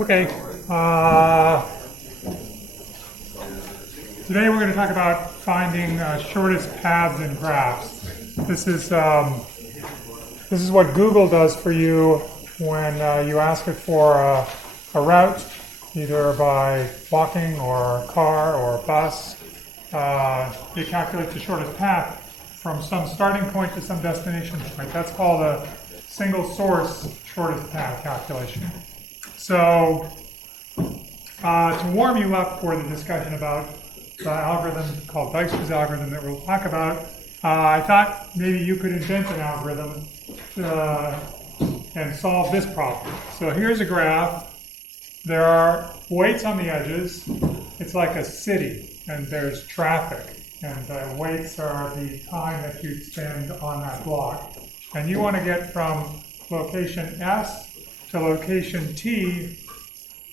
Okay, today we're going to talk about finding shortest paths in graphs. This is what Google does for you when you ask it for a route, either by walking or car or bus. It calculates the shortest path from some starting point to some destination point. That's called a single source shortest path calculation. So, to warm you up for the discussion about the algorithm called Dijkstra's algorithm that we'll talk about, I thought maybe you could invent an algorithm and solve this problem. So here's a graph. There are weights on the edges. It's like a city, and there's traffic. And the weights are the time that you spend on that block. And you want to get from location S to location T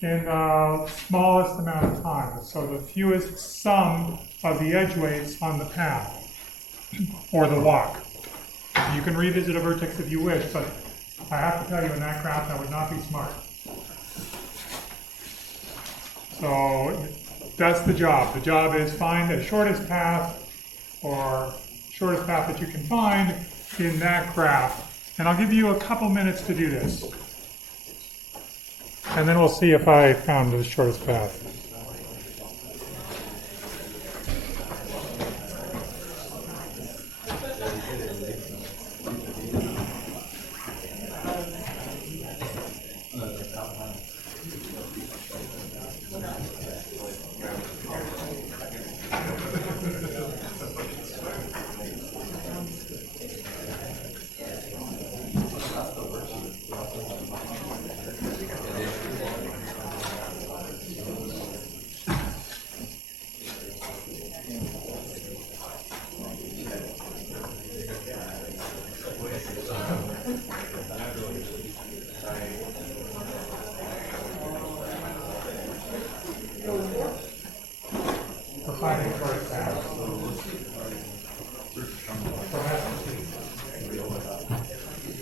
in the smallest amount of time. So the fewest sum of the edge weights on the path or the walk. You can revisit a vertex if you wish, but I have to tell you in that graph that would not be smart. So that's the job. The job is find the shortest path or shortest path that you can find in that graph. And I'll give you a couple minutes to do this. And then we'll see if I found the shortest path.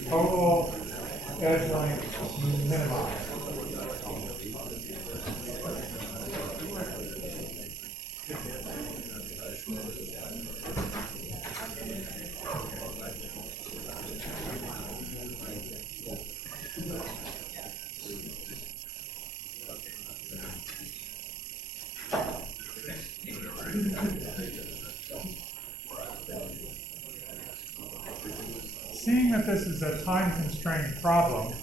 Total edge length minimized. Seeing that this is a time-constrained problem,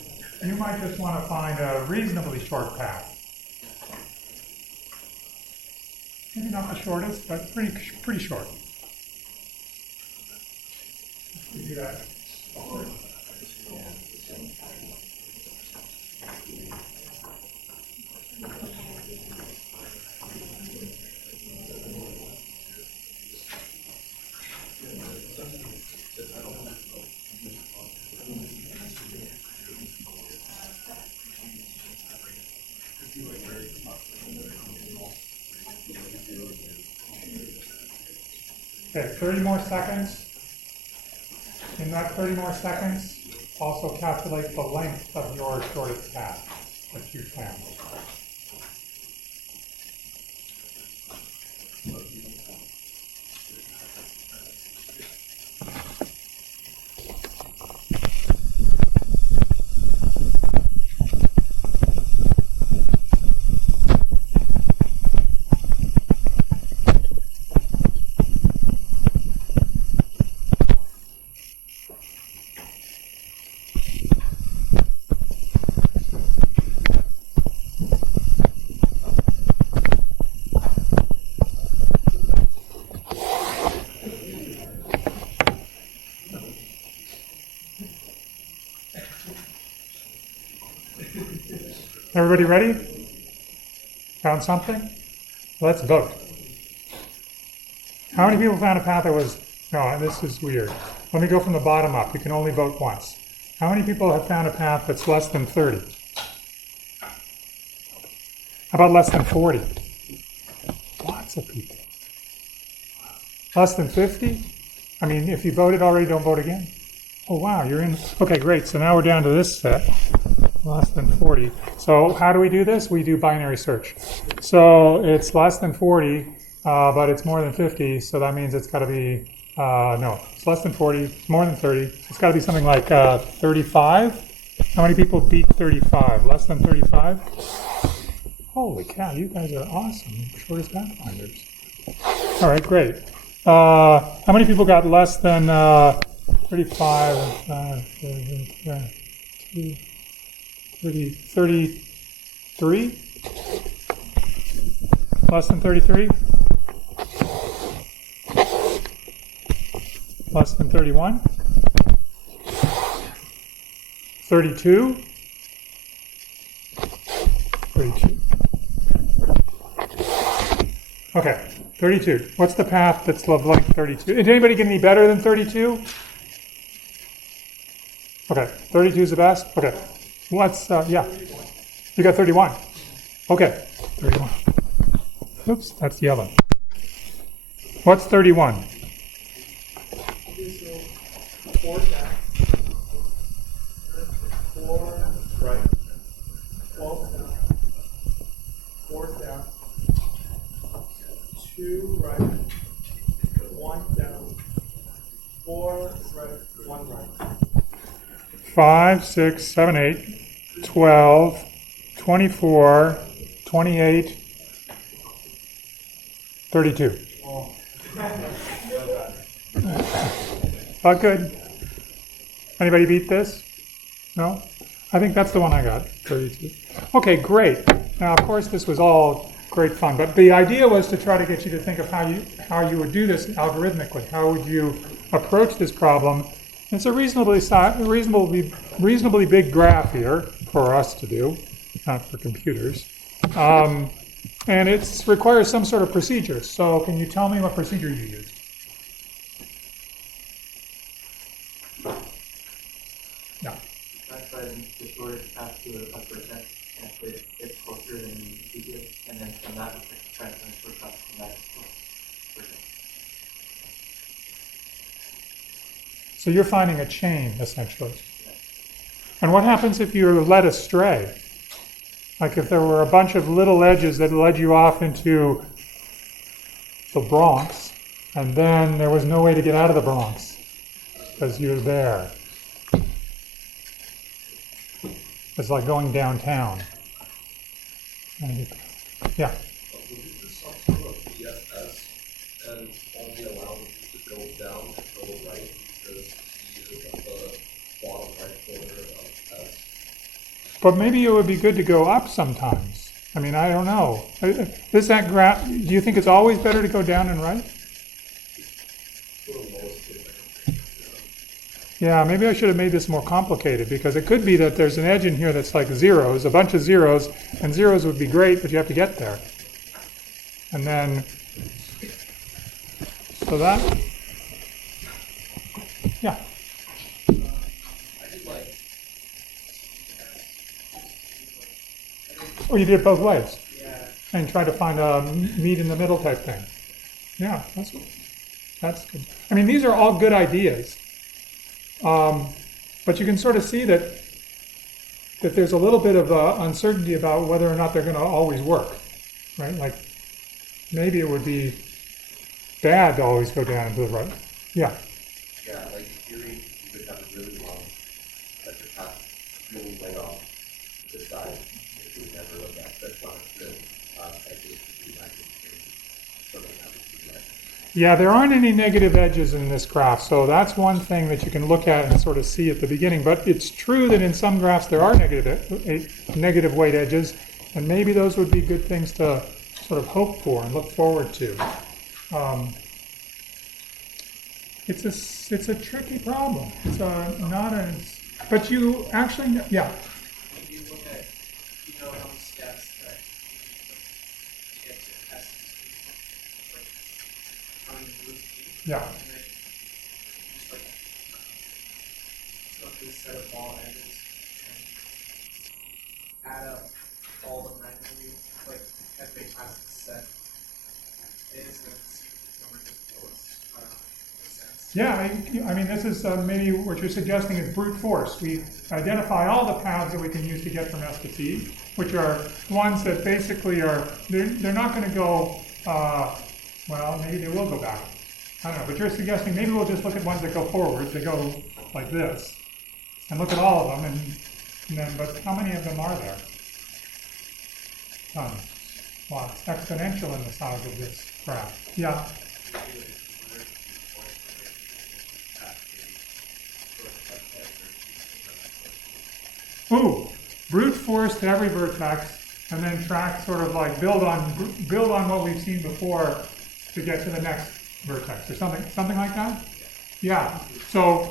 you might just want to find a reasonably short path. Maybe not the shortest, but pretty short. Let's do that. Okay, 30 more seconds. In that 30 more seconds, also calculate the length of your shortest path that you found. Everybody ready? Found something? Let's vote. How many people found a path that was... No, this is weird. Let me go from the bottom up. You can only vote once. How many people have found a path that's less than 30? How about less than 40? Lots of people. Less than 50? I mean, if you voted already, don't vote again. Oh, wow, you're in. Okay, great. So now we're down to this set. Less than 40. So how do we do this? We do binary search. So it's less than 40, but it's more than 50, so that means it's got to be, no, it's less than 40, it's more than 30. It's got to be something like 35. How many people beat 35? Less than 35? Holy cow, you guys are awesome. Shortest pathfinders. All right, great. How many people got less than 35? 33? Less than 33? Less than 31? 32? 32. Okay, 32. What's the path that's like 32? Did anybody get any better than 32? Okay, 32 is the best? Okay. Let's, yeah. You got 31. Okay, 31. Oops, that's yellow. What's 31? 4 down. 4 right. 12 down. 4 down. 2 right. 1 down. 4 right. 1 right. 5, 6, 7, 8, 12, 24, 28, 32. Good. Anybody beat this? No? I think that's the one I got, 32. Okay, great. Now, of course, this was all great fun, but the idea was to try to get you to think of how you would do this algorithmically. How would you approach this problem? It's a reasonably big graph here for us to do, not for computers. And it requires some sort of procedure. So can you tell me what procedure you used? No. That's the shortest path to a vertex, and if it gets closer, then you keep it, and then from that, try to find a short path from that vertex. So you're finding a chain, essentially. And what happens if you're led astray? Like if there were a bunch of little edges that led you off into the Bronx, and then there was no way to get out of the Bronx because you're there. It's like going downtown. Yeah. Would you do some sort of BFS and only allow them to go down and go right because E is at the bottom right corner of S? But maybe it would be good to go up sometimes. I mean, I don't know. Is that graph? Do you think it's always better to go down and right? For the lowest bit. Yeah, maybe I should have made this more complicated because it could be that there's an edge in here that's like zeros, a bunch of zeros, and zeros would be great, but you have to get there. And then, so that, yeah. I did like, Oh, you did it both ways. Yeah. And try to find a meet in the middle type thing. Yeah, that's good. I mean, these are all good ideas. But you can sort of see that there's a little bit of uncertainty about whether or not they're going to always work, right? Like maybe it would be bad to always go down and to the right. Yeah. yeah, like in theory, you could have a really long, like the path really way off the side if you would never look at. That's not good. Edges to be like something that would be like. Yeah, there aren't any negative edges in this graph, so that's one thing that you can look at and sort of see at the beginning. But it's true that in some graphs there are negative weight edges, and maybe those would be good things to sort of hope for and look forward to. It's a tricky problem. It's not as, but you actually, yeah. If you look at, you know how many steps that you get to essence, like how many moves you Yeah. and then you just like go through a set of all edges and add up all the randomly, like every time it's set. It is going to see the number just goes, makes sense. Yeah, I mean, this is maybe what you're suggesting is brute force. We identify all the paths that we can use to get from S to T, which are ones that basically are, they're not going to go, well, maybe they will go back. I don't know, but you're suggesting maybe we'll just look at ones that go forward. They go like this, and look at all of them, and then, but how many of them are there? Tons. Well, it's exponential in the size of this graph. Yeah. Ooh, brute force to every vertex, and then track sort of like build on what we've seen before to get to the next vertex, or something like that. Yeah. So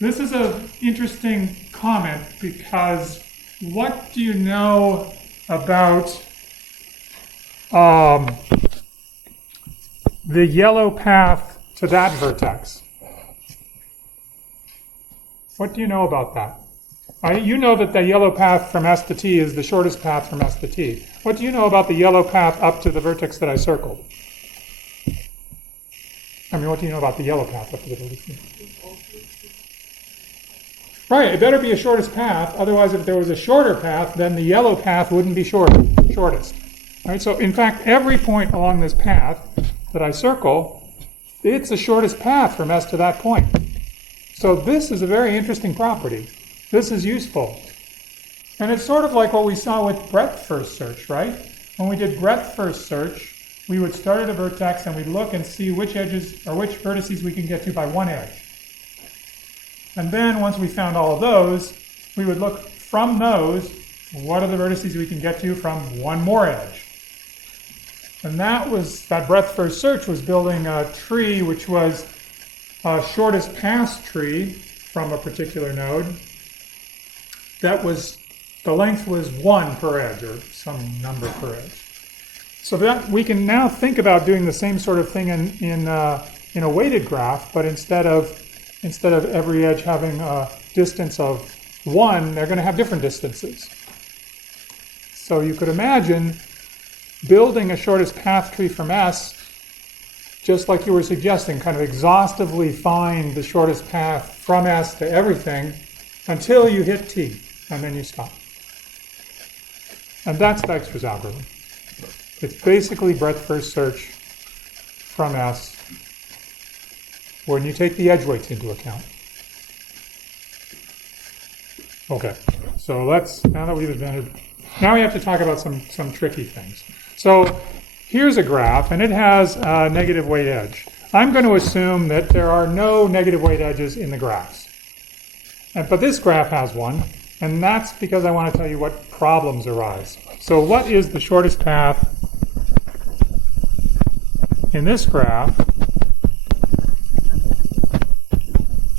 this is an interesting comment because what do you know about the yellow path to that vertex? What do you know about that? You know that the yellow path from S to T is the shortest path from S to T. What do you know about the yellow path up to the vertex that I circled? I mean, what do you know about the yellow path up to the vertex? Right, it better be a shortest path. Otherwise, if there was a shorter path, then the yellow path wouldn't be shortest. Right, so in fact, every point along this path that I circle, it's the shortest path from S to that point. So this is a very interesting property. This is useful. And it's sort of like what we saw with breadth first search, right? When we did breadth first search, we would start at a vertex and we'd look and see which edges or which vertices we can get to by one edge. And then once we found all of those, we would look from those, what are the vertices we can get to from one more edge? And that breadth first search was building a tree which was a shortest path tree from a particular node. That was, the length was 1 per edge, or some number per edge. So that we can now think about doing the same sort of thing in a weighted graph, but instead of every edge having a distance of 1, they're going to have different distances. So you could imagine building a shortest path tree from S, just like you were suggesting, kind of exhaustively find the shortest path from S to everything until you hit T, and then you stop. And that's Dijkstra's algorithm. It's basically breadth first search from S when you take the edge weights into account. Okay, so now that we've invented, now we have to talk about some tricky things. So here's a graph, and it has a negative weight edge. I'm going to assume that there are no negative weight edges in the graphs. But this graph has one, and that's because I want to tell you what problems arise. So what is the shortest path in this graph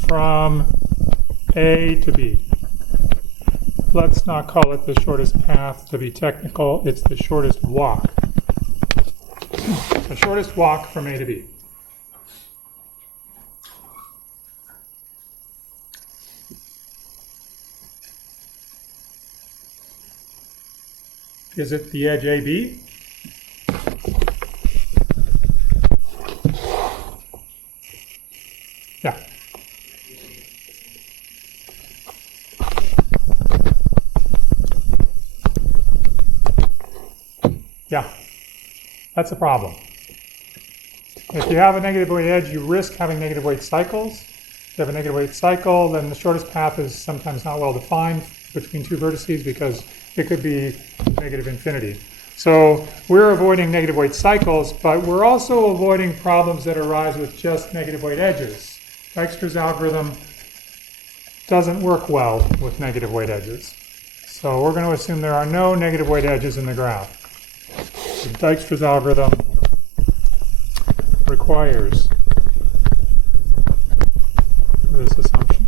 from A to B? Let's not call it the shortest path to be technical. It's the shortest walk. The shortest walk from A to B. Is it the edge AB? Yeah. Yeah, that's a problem. If you have a negative weight edge, you risk having negative weight cycles. If you have a negative weight cycle, then the shortest path is sometimes not well defined between two vertices because it could be negative infinity. So we're avoiding negative weight cycles, but we're also avoiding problems that arise with just negative weight edges. Dijkstra's algorithm doesn't work well with negative weight edges. So we're going to assume there are no negative weight edges in the graph. So Dijkstra's algorithm requires this assumption.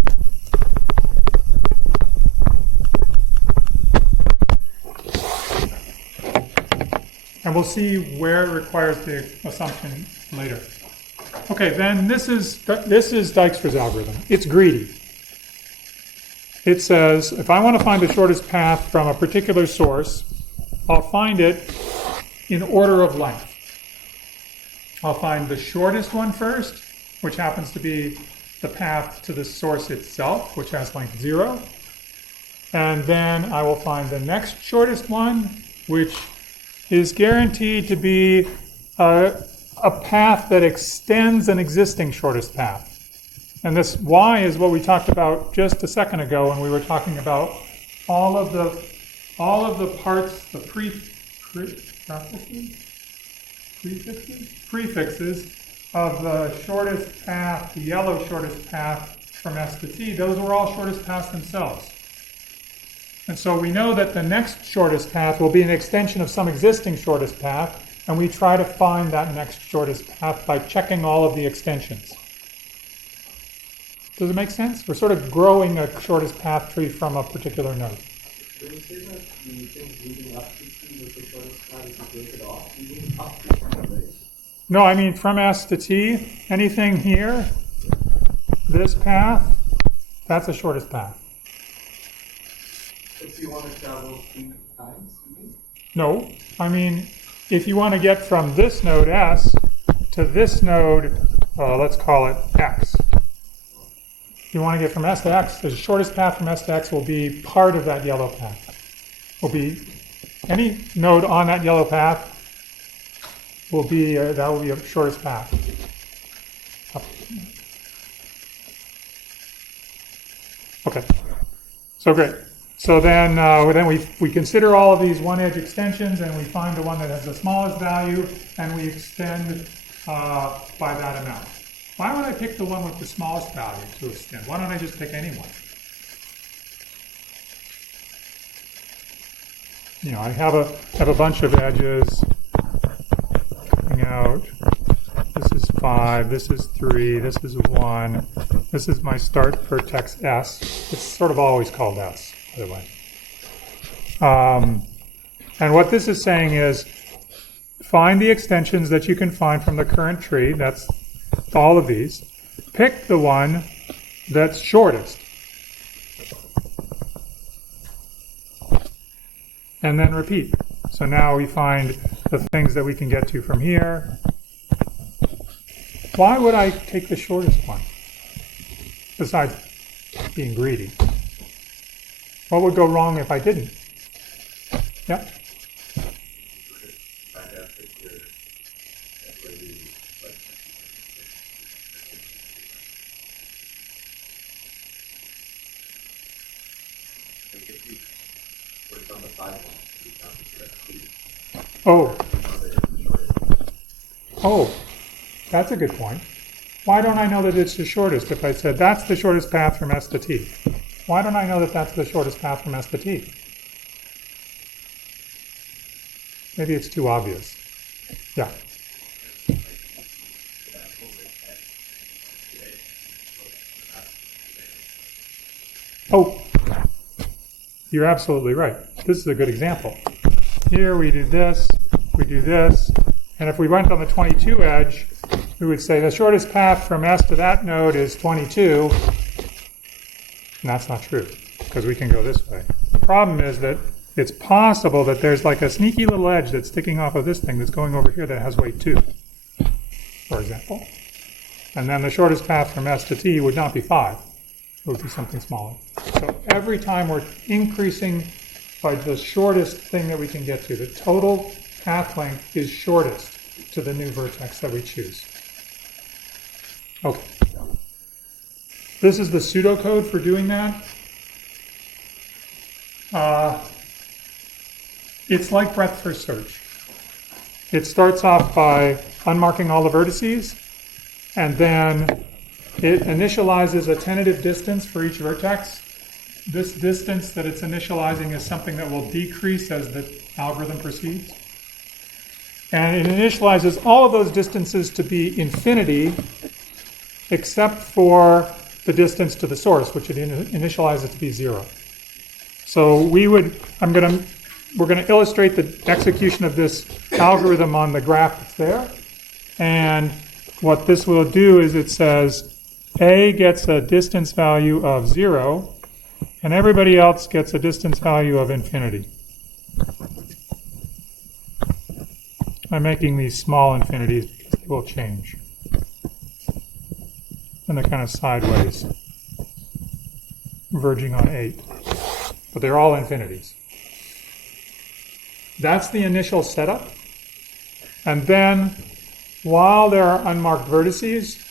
And we'll see where it requires the assumption later. Okay, then this is Dijkstra's algorithm. It's greedy. It says, if I want to find the shortest path from a particular source, I'll find it in order of length. I'll find the shortest one first, which happens to be the path to the source itself, which has length 0. And then I will find the next shortest one, which is guaranteed to be a path that extends an existing shortest path. And this y is what we talked about just a second ago when we were talking about all of the parts, the prefixes of the shortest path, the yellow shortest path from S to T. Those were all shortest paths themselves. And so we know that the next shortest path will be an extension of some existing shortest path, and we try to find that next shortest path by checking all of the extensions. Does it make sense? We're sort of growing a shortest path tree from a particular node. When you say that the things leading up to T with the shortest path, if you break it off, you mean up to T, right? No, I mean from S to T, anything here, this path, that's the shortest path. If you want to travel 3 times, you mean? No, I mean if you want to get from this node S to this node, let's call it X. If you want to get from S to X, the shortest path from S to X will be part of that yellow path. Will be any node on that yellow path will be that will be a shortest path. Okay, so great. So then we consider all of these one edge extensions, and we find the one that has the smallest value, and we extend by that amount. Why would I pick the one with the smallest value to extend? Why don't I just pick any one? You know, I have a bunch of edges coming out. This is 5, this is 3, this is 1. This is my start vertex S. It's sort of always called S, by the way. And what this is saying is find the extensions that you can find from the current tree. That's all of these. Pick the one that's shortest. And then repeat. So now we find the things that we can get to from here. Why would I take the shortest one? Besides being greedy. What would go wrong if I didn't? Yeah? Oh, that's a good point. Why don't I know that it's the shortest if I said that's the shortest path from S to T? Why don't I know that that's the shortest path from S to T? Maybe it's too obvious. Yeah. Oh, you're absolutely right. This is a good example. Here we do this, and if we went on the 22 edge, we would say the shortest path from S to that node is 22, and that's not true, because we can go this way. The problem is that it's possible that there's like a sneaky little edge that's sticking off of this thing that's going over here that has weight 2, for example. And then the shortest path from S to T would not be 5. It would be something smaller. So every time we're increasing by the shortest thing that we can get to, the total path length is shortest to the new vertex that we choose. Okay. This is the pseudocode for doing that. It's like breadth first search. It starts off by unmarking all the vertices, and then it initializes a tentative distance for each vertex. This distance that it's initializing is something that will decrease as the algorithm proceeds. And it initializes all of those distances to be infinity, except for the distance to the source, which it initializes to be 0. So we're going to illustrate the execution of this algorithm on the graph that's there. And what this will do is it says A gets a distance value of 0, and everybody else gets a distance value of infinity. I'm making these small infinities because they will change. and they're kind of sideways, verging on 8. But they're all infinities. That's the initial setup. And then, while there are unmarked vertices,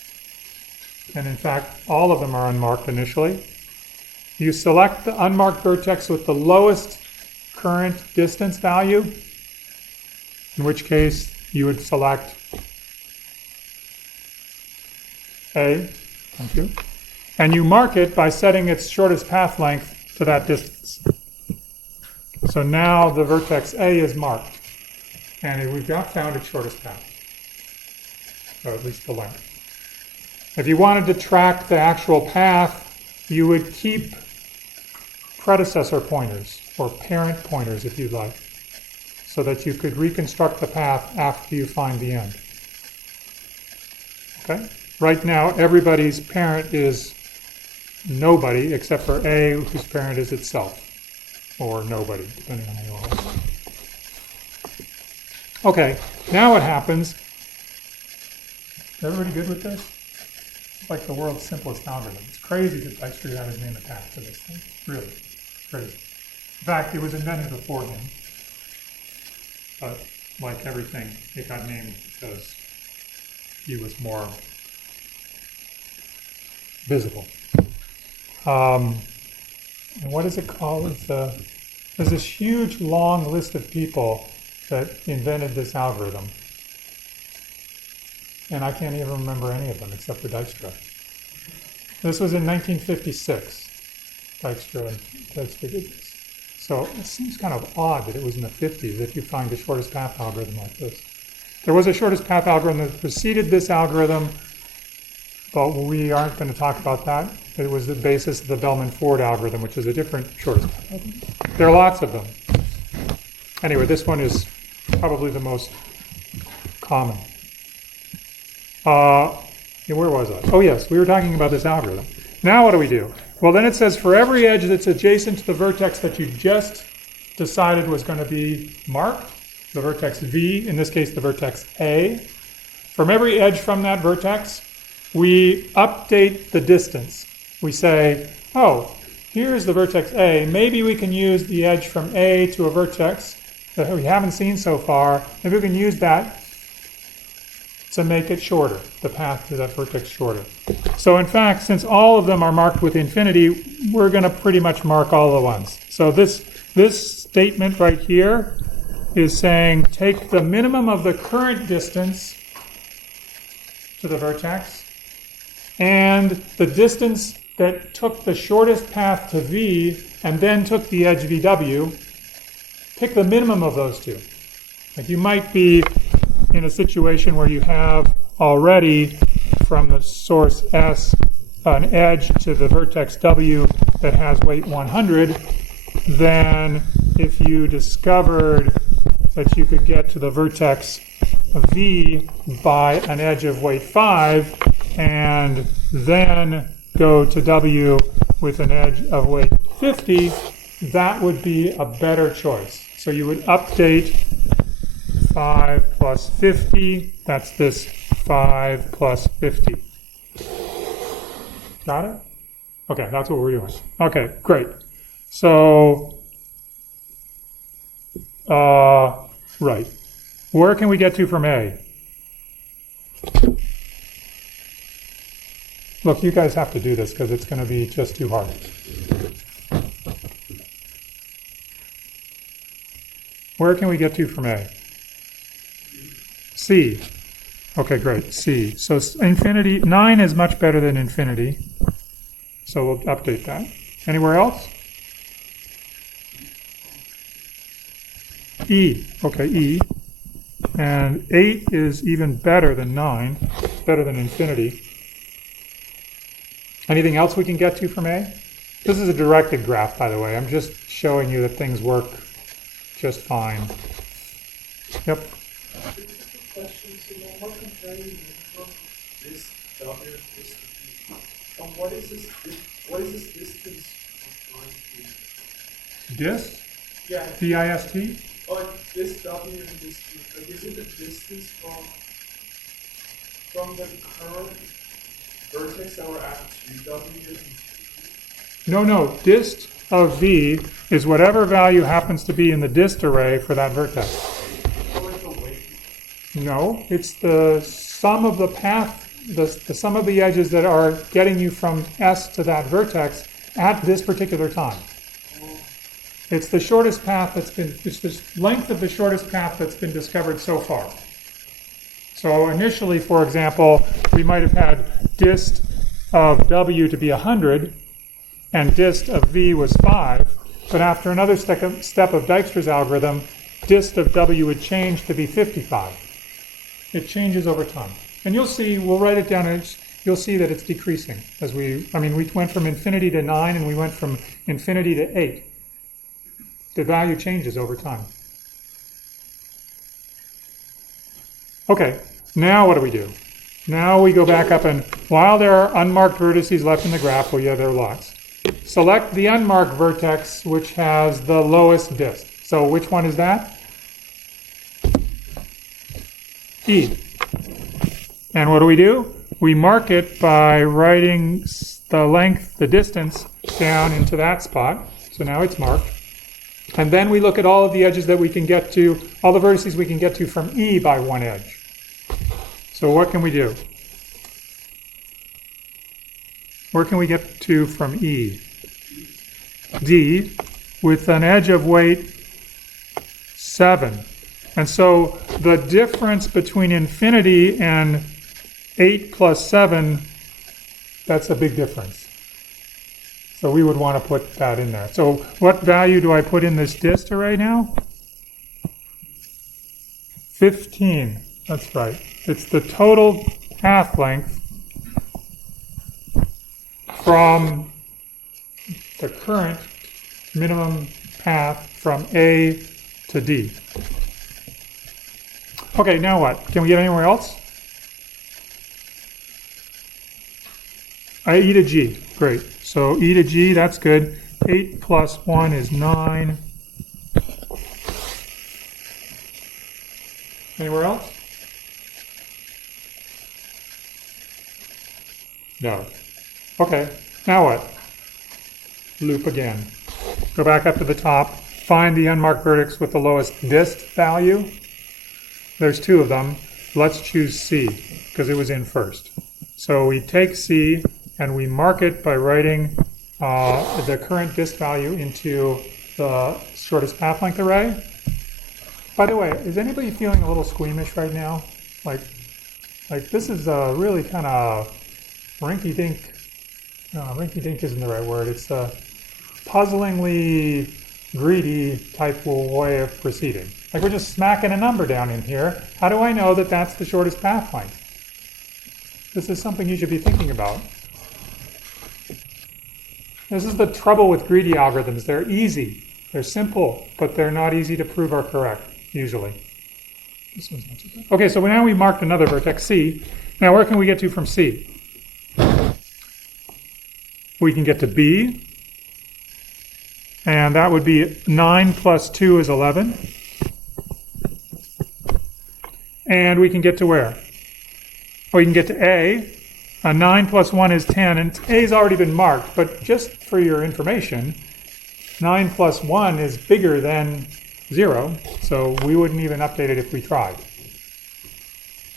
and in fact, all of them are unmarked initially, you select the unmarked vertex with the lowest current distance value, in which case you would select A, thank you, and you mark it by setting its shortest path length to that distance. So now the vertex A is marked, and we've got found its shortest path, or at least the length. If you wanted to track the actual path, you would keep predecessor pointers, or parent pointers if you'd like, so that you could reconstruct the path after you find the end. Okay? Right now, everybody's parent is nobody, except for A, whose parent is itself, or nobody, depending on how you want to. Okay, now what happens? Is everybody good with this? It's like the world's simplest algorithm. It's crazy that Dijkstra got his name attached to this thing. Really crazy. In fact, it was invented before him. But like everything, it got named because he was more visible. And what is it called? There's this huge, long list of people that invented this algorithm. And I can't even remember any of them except for Dijkstra. This was in 1956. Dijkstra did this. So it seems kind of odd that it was in the 50s if you find the shortest path algorithm like this. There was a shortest path algorithm that preceded this algorithm, but we aren't going to talk about that. It was the basis of the Bellman-Ford algorithm, which is a different shortest path algorithm. There are lots of them. Anyway, this one is probably the most common. Where was I? Oh yes, we were talking about this algorithm. Now what do? Well, then it says for every edge that's adjacent to the vertex that you just decided was going to be marked, the vertex V, in this case the vertex A, from every edge from that vertex, we update the distance. We say, oh, here's the vertex A. Maybe we can use the edge from A to a vertex that we haven't seen so far. Maybe we can use that to make it shorter, the path to that vertex shorter. So in fact, since all of them are marked with infinity, we're going to pretty much mark all the ones. So this statement right here is saying take the minimum of the current distance to the vertex and the distance that took the shortest path to V and then took the edge VW, pick the minimum of those two. Like you might be in a situation where you have already from the source S an edge to the vertex W that has weight 100, then if you discovered that you could get to the vertex V by an edge of weight 5 and then go to W with an edge of weight 50, that would be a better choice. So you would update 5 plus 50, that's this 5 plus 50. Got it? Okay, that's what we're doing. Okay, great. So, right. Where can we get to from A? Look, you guys have to do this because it's going to be just too hard. Where can we get to from A? C. Okay, great. C. So infinity, 9 is much better than infinity. So we'll update that. Anywhere else? E. Okay, E. And 8 is even better than 9. It's better than infinity. Anything else we can get to from A? This is a directed graph, by the way. I'm just showing you that things work just fine. Yep. What comparing from this W to this V? And what is this distance of Dist? Yeah. D-I-S-T? Or this W and this V? Like, is it the distance from the current vertex that we're at 2W? No, dist of V is whatever value happens to be in the dist array for that vertex. Or like the weight? No, it's the sum of the path, the sum of the edges that are getting you from S to that vertex at this particular time. It's the shortest path it's the length of the shortest path that's been discovered so far. So initially, for example, we might have had dist of W to be 100, and dist of V was 5, but after another step of Dijkstra's algorithm, dist of W would change to be 55. It changes over time. And you'll see, we'll write it down, and you'll see that it's decreasing. We went from infinity to 9, and we went from infinity to 8. The value changes over time. Okay, now what do we do? Now we go back up, and while there are unmarked vertices left in the graph, well, yeah, there are lots. Select the unmarked vertex, which has the lowest dist. So which one is that? E. And what do? We mark it by writing the length, the distance, down into that spot. So now it's marked. And then we look at all of the edges that we can get to, all the vertices we can get to from E by one edge. So what can we do? Where can we get to from E? D, with an edge of weight 7. And so the difference between infinity and 8 plus 7, that's a big difference. So we would want to put that in there. So what value do I put in this dist array now? 15. That's right. It's the total path length from the current minimum path from A to D. Okay, now what? Can we get anywhere else? E to G. Great. So E to G, that's good. 8 plus 1 is 9. Anywhere else? No. Okay, now what? Loop again. Go back up to the top. Find the unmarked vertex with the lowest dist value. There's 2 of them. Let's choose C, because it was in first. So we take C, and we mark it by writing the current dist value into the shortest path length array. By the way, is anybody feeling a little squeamish right now? Like this is really kind of rinky-dink. No, rinky-dink isn't the right word. It's a puzzlingly greedy type way of proceeding. Like we're just smacking a number down in here. How do I know that that's the shortest path length? This is something you should be thinking about. This is the trouble with greedy algorithms. They're easy, they're simple, but they're not easy to prove are correct, usually. This one's not too bad. Okay, so now we marked another vertex, C. Now where can we get to from C? We can get to B, and that would be 9 plus 2 is 11. And we can get to where? We can get to A. 9 plus 1 is 10, and A has already been marked, but just for your information, 9 plus 1 is bigger than 0, so we wouldn't even update it if we tried.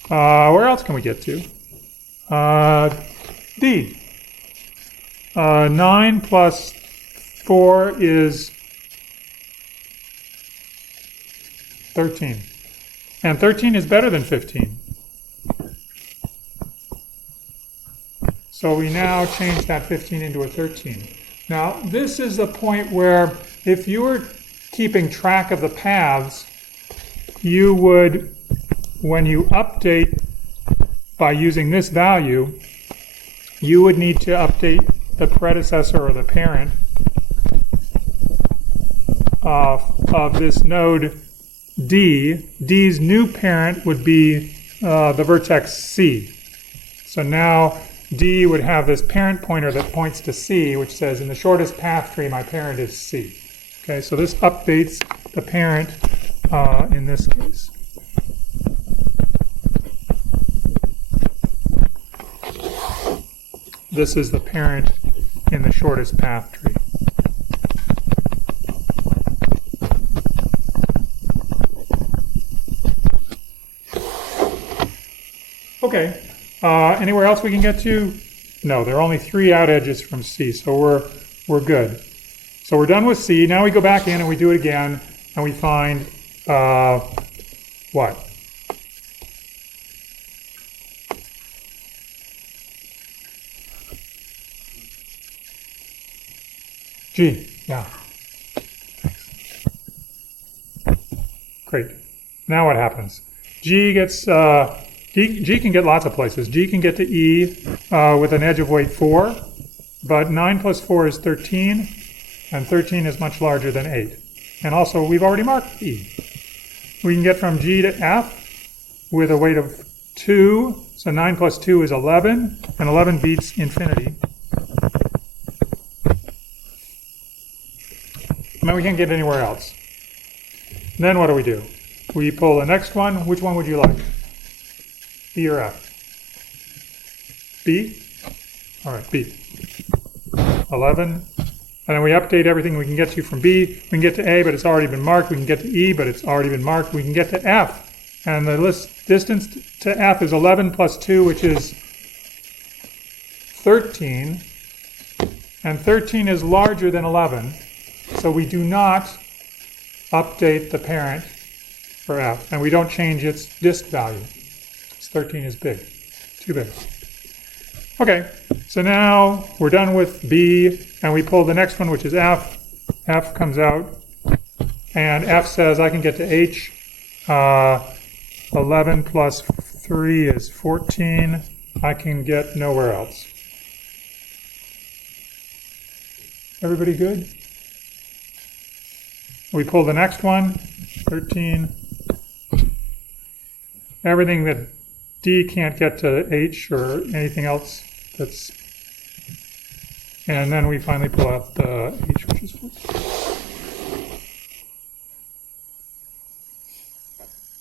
Where else can we get to? D. 9 plus 4 is 13. And 13 is better than 15. So we now change that 15 into a 13. Now, this is a point where if you were keeping track of the paths, you would, when you update by using this value, you would need to update the predecessor or the parent of this node D. D's new parent would be the vertex C. So now D would have this parent pointer that points to C, which says in the shortest path tree, my parent is C. Okay, so this updates the parent in this case. this is the parent in the shortest path tree. Okay, anywhere else we can get to? No, there are only 3 out edges from C, so we're good. So we're done with C. Now we go back in and we do it again, and we find what? G, yeah. Thanks. Great. Now what happens? G gets, G can get lots of places. G can get to E with an edge of weight 4, but 9 plus 4 is 13, and 13 is much larger than 8. And also, we've already marked E. We can get from G to F with a weight of 2, so 9 plus 2 is 11, and 11 beats infinity. Now we can't get anywhere else. Then what do? We pull the next one. Which one would you like? B or F? B? All right, B. 11. And then we update everything we can get to from B. We can get to A, but it's already been marked. We can get to E, but it's already been marked. We can get to F. And the distance to F is 11 plus 2, which is 13. And 13 is larger than 11. So we do not update the parent for F. And we don't change its disk value. 13 is big. Too big. Okay, so now we're done with B, and we pull the next one, which is F. F comes out, and F says I can get to H. 11 plus 3 is 14. I can get nowhere else. Everybody good? We pull the next one, 13. Everything that D can't get to H or anything else that's, and then we finally pull out the H, which is 14.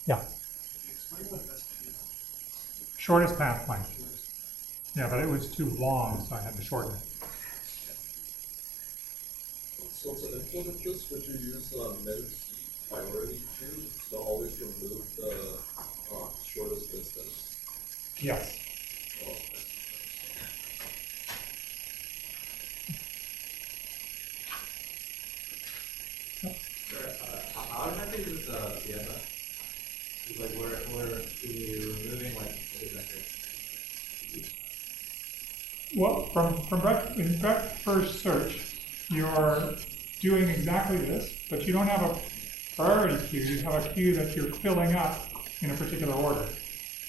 Yeah. Shortest path length. Yeah, but it was too long, so I had to shorten it. So to implement this, would you use mid priority queue to always remove the shortest distance? Yes. Oh, How exactly does CFS? Like we're removing like what is that here? Well, in breadth first search, you're doing exactly this, but you don't have a priority queue. You have a queue that you're filling up in a particular order.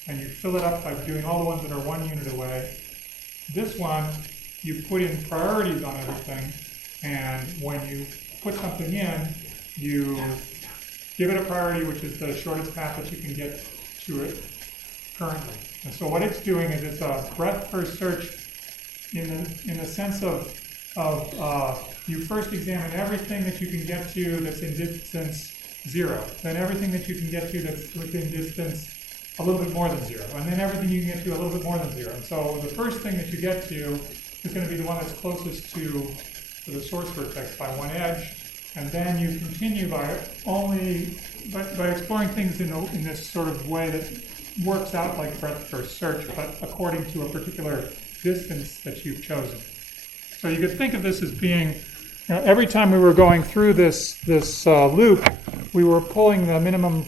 And you fill it up by doing all the ones that are 1 unit away. This one, you put in priorities on everything, and when you put something in, you give it a priority, which is the shortest path that you can get to it currently. And so what it's doing is it's a breadth first search in the sense of you first examine everything that you can get to that's in distance 0, then everything that you can get to that's within distance a little bit more than 0, and then everything you can get to a little bit more than 0. And so the first thing that you get to is going to be the one that's closest to the source vertex by 1 edge, and then you continue by exploring things in this sort of way that works out like breadth first search, but according to a particular distance that you've chosen. So you could think of this as being, every time we were going through this loop, we were pulling the minimum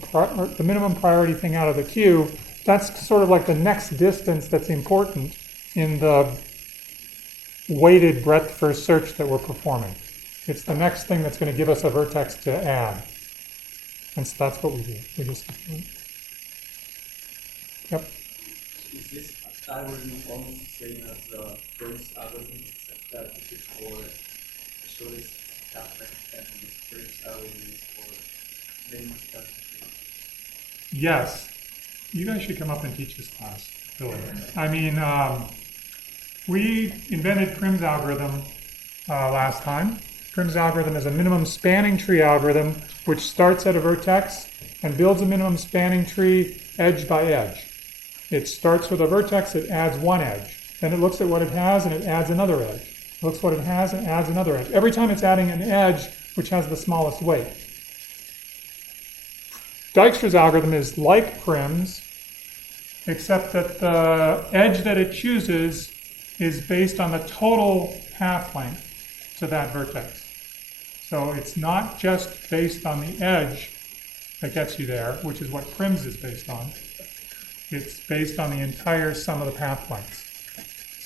priority thing out of the queue. That's sort of like the next distance that's important in the weighted breadth first search that we're performing. It's the next thing that's going to give us a vertex to add. And so that's what we do. We just, yep. Is this algorithm almost the same as the first algorithm, except that this is for the shortest path length and the first algorithm is for minimum path length? Yes. You guys should come up and teach this class, really. I mean, we invented Prim's algorithm last time. Prim's algorithm is a minimum spanning tree algorithm which starts at a vertex and builds a minimum spanning tree edge by edge. It starts with a vertex, it adds 1 edge. then it looks at what it has and it adds another edge. It looks what it has and adds another edge. Every time it's adding an edge which has the smallest weight. Dijkstra's algorithm is like Prim's, except that the edge that it chooses is based on the total path length to that vertex. So it's not just based on the edge that gets you there, which is what Prim's is based on. It's based on the entire sum of the path lengths.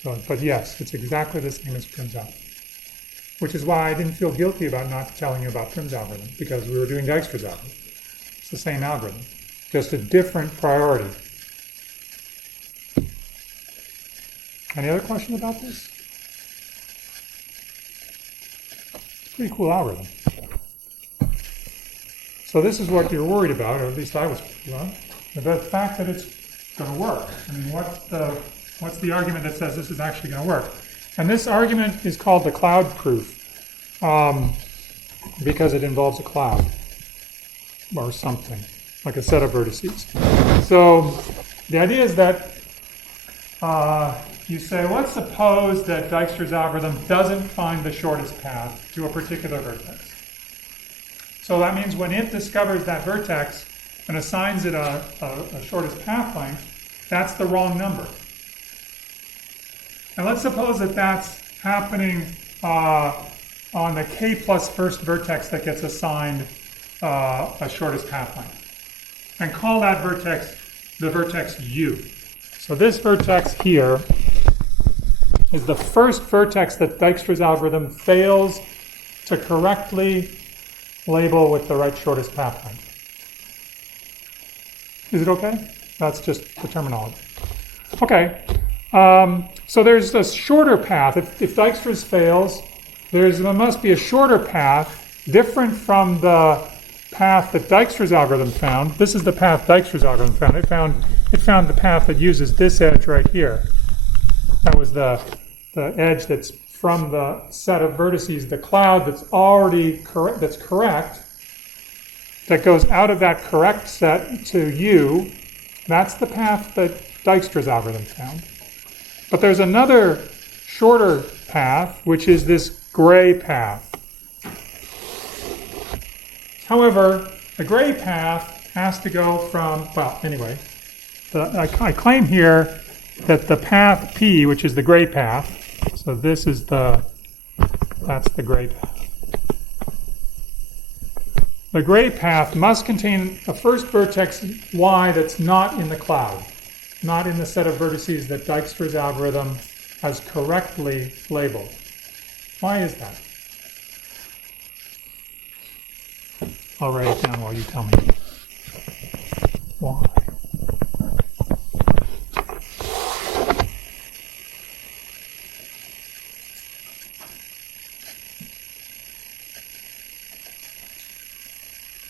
So, but yes, it's exactly the same as Prim's algorithm. Which is why I didn't feel guilty about not telling you about Prim's algorithm, because we were doing Dijkstra's algorithm. It's the same algorithm, just a different priority. Any other question about this? Pretty cool algorithm. So this is what you're worried about, or at least I was worried about, the fact that it's going to work. I mean, what's the argument that says this is actually going to work? And this argument is called the Cloudproof, because it involves a cloud or something, like a set of vertices. So the idea is that you say, let's suppose that Dijkstra's algorithm doesn't find the shortest path to a particular vertex. So that means when it discovers that vertex and assigns it a shortest path length, that's the wrong number. And let's suppose that that's happening on the k plus first vertex that gets assigned a shortest path length. And call that vertex the vertex u. So this vertex here is the first vertex that Dijkstra's algorithm fails to correctly label with the right shortest path length. Is it okay? That's just the terminology. Okay, so there's a shorter path. If Dijkstra's fails, there must be a shorter path different from the path that Dijkstra's algorithm found. This is the path Dijkstra's algorithm found. It found the path that uses this edge right here. That was the edge that's from the set of vertices, the cloud that's already correct, that goes out of that correct set to u. That's the path that Dijkstra's algorithm found. But there's another shorter path, which is this gray path. However, the gray path has to go from, well, anyway, I claim here that the path P, which is the gray path, so this is that's the gray path. The gray path must contain a first vertex y that's not in the cloud, not in the set of vertices that Dijkstra's algorithm has correctly labeled. Why is that? I'll write it down while you tell me. Why?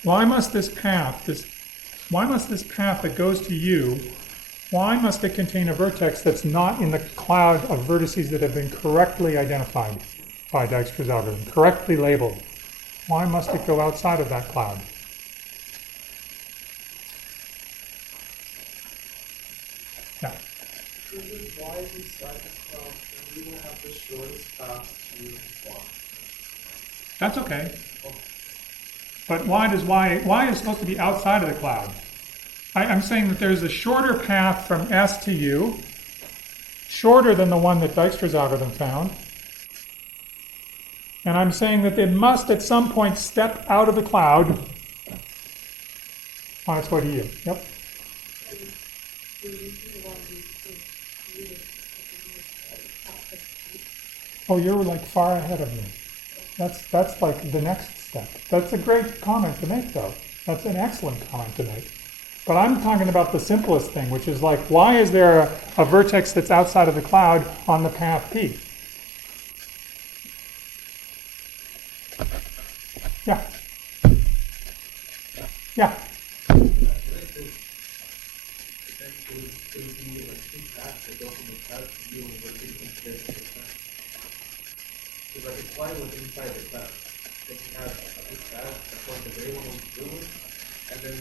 Why must this path that goes to u, why must it contain a vertex that's not in the cloud of vertices that have been correctly identified by Dijkstra's algorithm, correctly labeled? Why must it go outside of that cloud? Yeah. Why is inside the cloud and we don't have the shortest path to y? That's okay. But why is supposed to be outside of the cloud? I'm saying that there's a shorter path from S to U, shorter than the one that Dijkstra's algorithm found. And I'm saying that it must at some point step out of the cloud on its way to U. Yep. Oh, you're like far ahead of me. That's like the next step. That's a great comment to make, though. That's an excellent comment to make. But I'm talking about the simplest thing, which is like, why is there a vertex that's outside of the cloud on the path P? Yeah. Yeah. Why was inside the cloud? Then you have a big path, that's what the gray one was doing, and then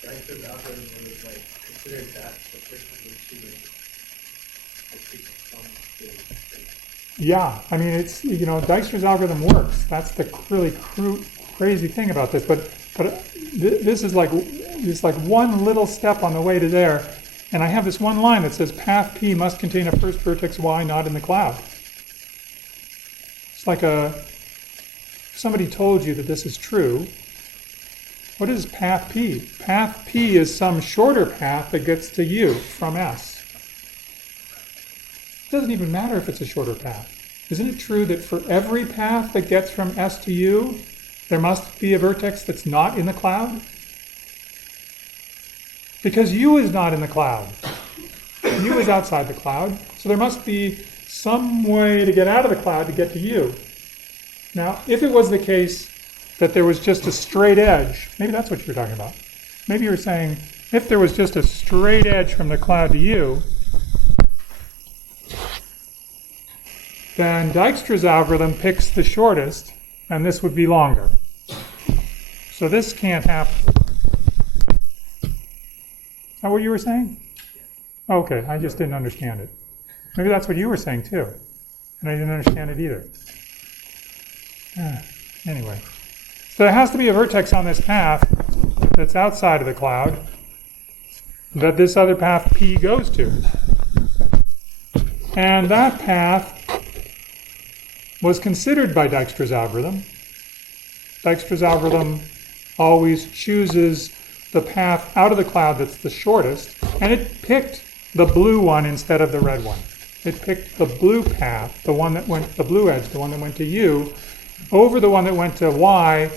Dijkstra's algorithm was like considered that the first one was too late. Yeah, I mean, it's, Dijkstra's algorithm works. That's the really crazy thing about this. But this is like one little step on the way to there. And I have this one line that says path P must contain a first vertex Y not in the cloud. It's like if somebody told you that this is true. What is path P? Path P is some shorter path that gets to U from S. It doesn't even matter if it's a shorter path. Isn't it true that for every path that gets from S to U, there must be a vertex that's not in the cloud? Because U is not in the cloud. U is outside the cloud. So there must be some way to get out of the cloud to get to U. Now, if it was the case that there was just a straight edge, maybe that's what you were talking about. Maybe you were saying, if there was just a straight edge from the cloud to U, then Dijkstra's algorithm picks the shortest, and this would be longer. So this can't happen. Is that what you were saying? Okay, I just didn't understand it. Maybe that's what you were saying too, and I didn't understand it either. Anyway, so there has to be a vertex on this path that's outside of the cloud that this other path P goes to. And that path was considered by Dijkstra's algorithm. Dijkstra's algorithm always chooses the path out of the cloud that's the shortest, and it picked the blue one instead of the red one. It picked the blue path, the blue edge, the one that went to U, over the one that went to Y,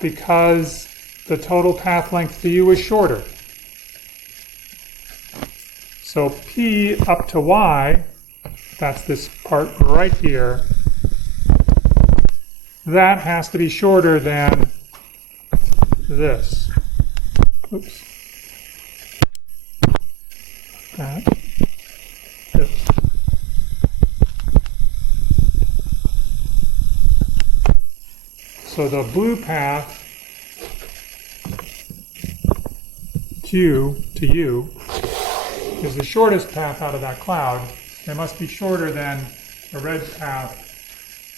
because the total path length to U is shorter. So P up to Y, that's this part right here, that has to be shorter than this. Oops. This. So the blue path, Q to U, is the shortest path out of that cloud. It must be shorter than the red path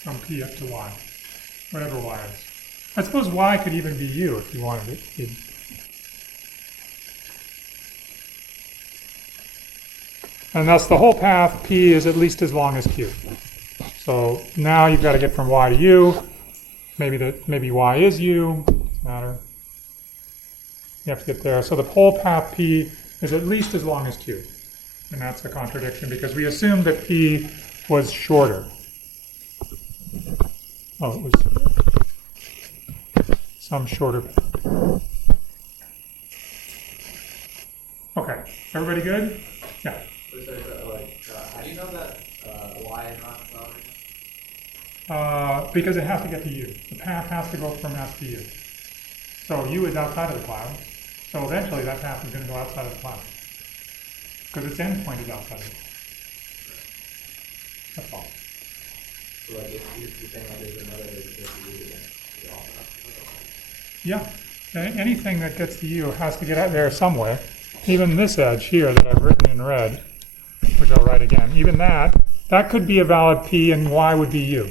from P up to Y, whatever Y is. I suppose Y could even be U if you wanted it. And thus the whole path P is at least as long as Q. So now you've got to get from Y to U. Maybe Y is U. Doesn't matter. You have to get there. So the whole path P is at least as long as Q. And that's a contradiction because we assumed that P was shorter. Oh, it was some shorter path. Okay, everybody good? Yeah. How do you know that Y is not flowering? Because it has to get to U. The path has to go from S to U. So U is outside of the cloud. So eventually that path is going to go outside of the cloud. Because its endpoint is outside of the cloud. That's all. So like if you're saying like there's another way to get to U, then you're all Yeah. Anything that gets to U has to get out there some way. Even this edge here that I've written in red, which I'll write again, even that could be a valid P and Y would be U.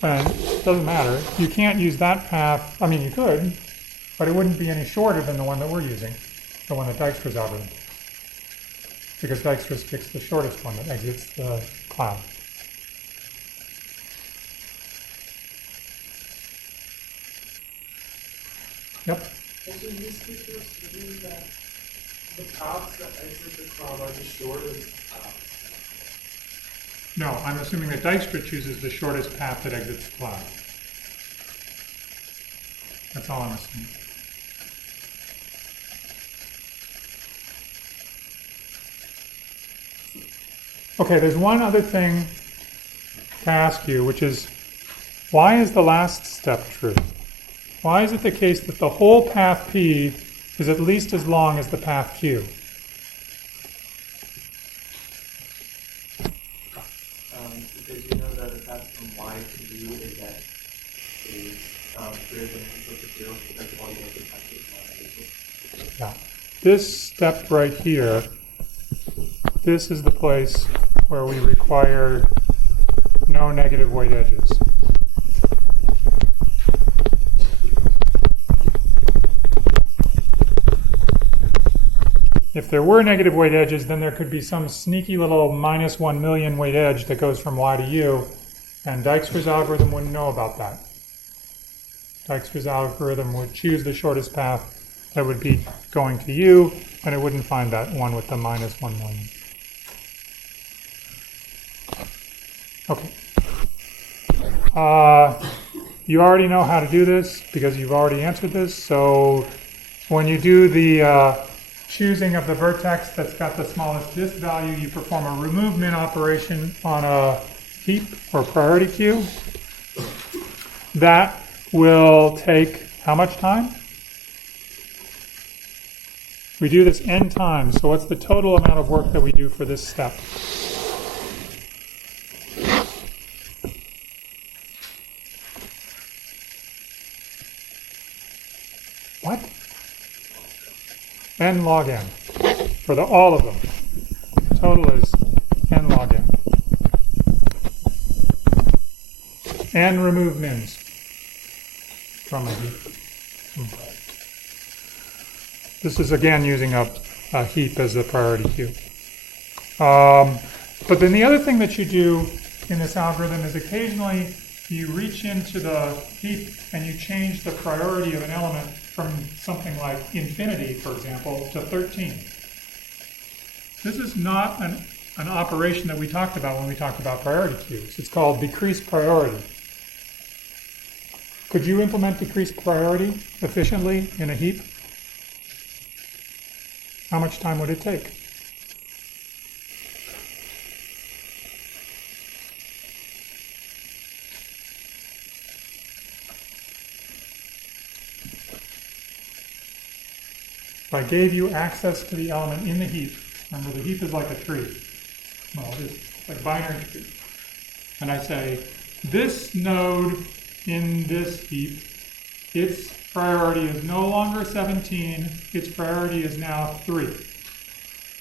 And it doesn't matter. You can't use that path. I mean, you could, but it wouldn't be any shorter than the one that we're using, the one that Dijkstra's algorithm. Because Dijkstra's picks the shortest one that exits the cloud. Yep. Also, in this case, we're assuming that the paths that exit the cloud are the shortest paths. No, I'm assuming that Dijkstra chooses the shortest path that exits the cloud. That's all I'm assuming. Okay, there's one other thing to ask you, which is, why is the last step true? Why is it the case that the whole path P is at least as long as the path Q? Because you know that the path from Y to U is greater than equal to 0 because all you have to pass is Y. Yeah. this step right here, this is the place where we require no negative weight edges. If there were negative weight edges, then there could be some sneaky little minus 1 million weight edge that goes from Y to U, and Dijkstra's algorithm wouldn't know about that. Dijkstra's algorithm would choose the shortest path that would be going to U, and it wouldn't find that one with the minus 1 million. Okay. You already know how to do this because you've already answered this. So when you do the choosing of the vertex that's got the smallest disk value, you perform a remove min operation on a heap or priority queue. That will take how much time? We do this n times. So what's the total amount of work that we do for this step? What? N log n for all of them. Total is n log n. And remove mins from a heap. This is again using a heap as the priority queue. But then the other thing that you do in this algorithm is occasionally you reach into the heap and you change the priority of an element from something like infinity, for example, to 13. This is not an operation that we talked about when we talked about priority queues. It's called decreased priority. Could you implement decreased priority efficiently in a heap? How much time would it take? If I gave you access to the element in the heap, remember the heap is like a tree. Well, it's like a binary tree. And I say, this node in this heap, its priority is no longer 17, its priority is now 3.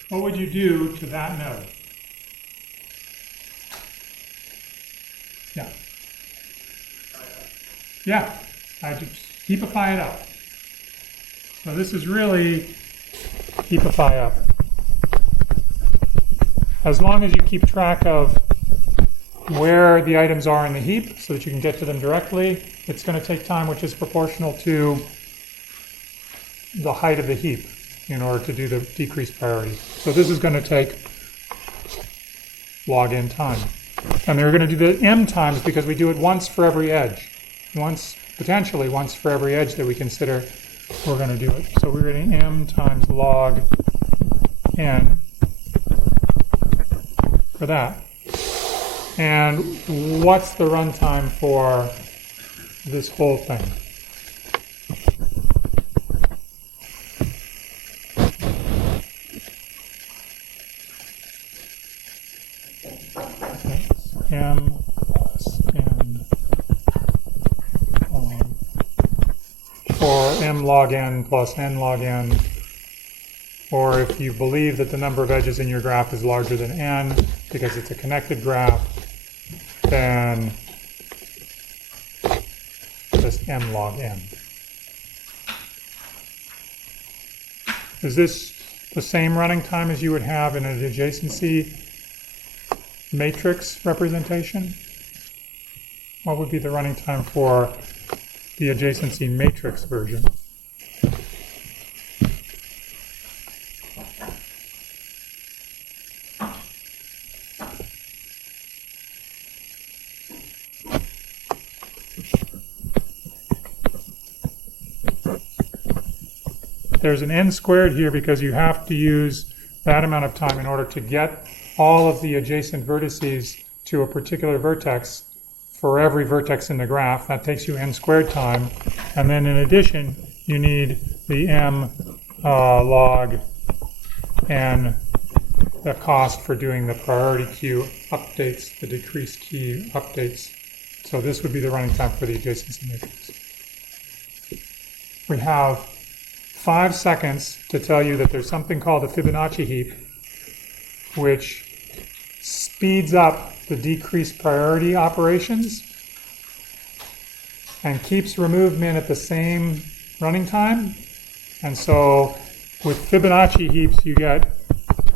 What would you do to that node? Yeah. Yeah, I just heapify it up. So this is really heapify up. As long as you keep track of where the items are in the heap so that you can get to them directly, it's going to take time which is proportional to the height of the heap in order to do the decreased priority. So this is going to take log n time. And we're going to do the m times because we do it once for every edge. Potentially once for every edge that we consider we're going to do it. So we're getting m times log n for that. And what's the runtime for this whole thing? M plus n or m log n plus n log n, or if you believe that the number of edges in your graph is larger than n because it's a connected graph, then just m log n. Is this the same running time as you would have in an adjacency matrix representation? What would be the running time for the adjacency matrix version? There's an n squared here because you have to use that amount of time in order to get all of the adjacent vertices to a particular vertex for every vertex in the graph. That takes you n squared time. And then in addition, you need the m log n, the cost for doing the priority queue updates, the decreased queue updates. So this would be the running time for the adjacency matrix. We have 5 seconds to tell you that there's something called a Fibonacci heap, which speeds up the decreased priority operations and keeps remove min at the same running time. And so with Fibonacci heaps, you get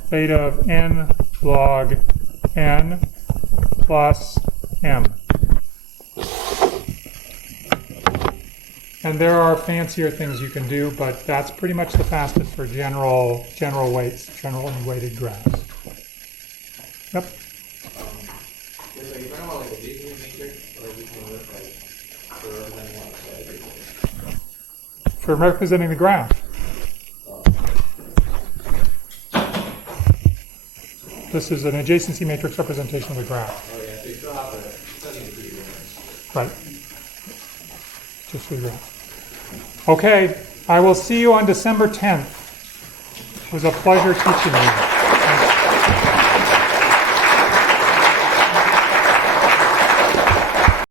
theta of n log n plus m. And there are fancier things you can do, but that's pretty much the fastest for general weights, general weighted graphs. Yep. So you talking about like a Bayesian matrix, or you can work like for representing what? For representing the graph. This is an adjacency matrix representation of the graph. Oh yeah, so you still have to, you still need to do your math. Right. Just for the graph. Okay, I will see you on December 10th. It was a pleasure teaching you.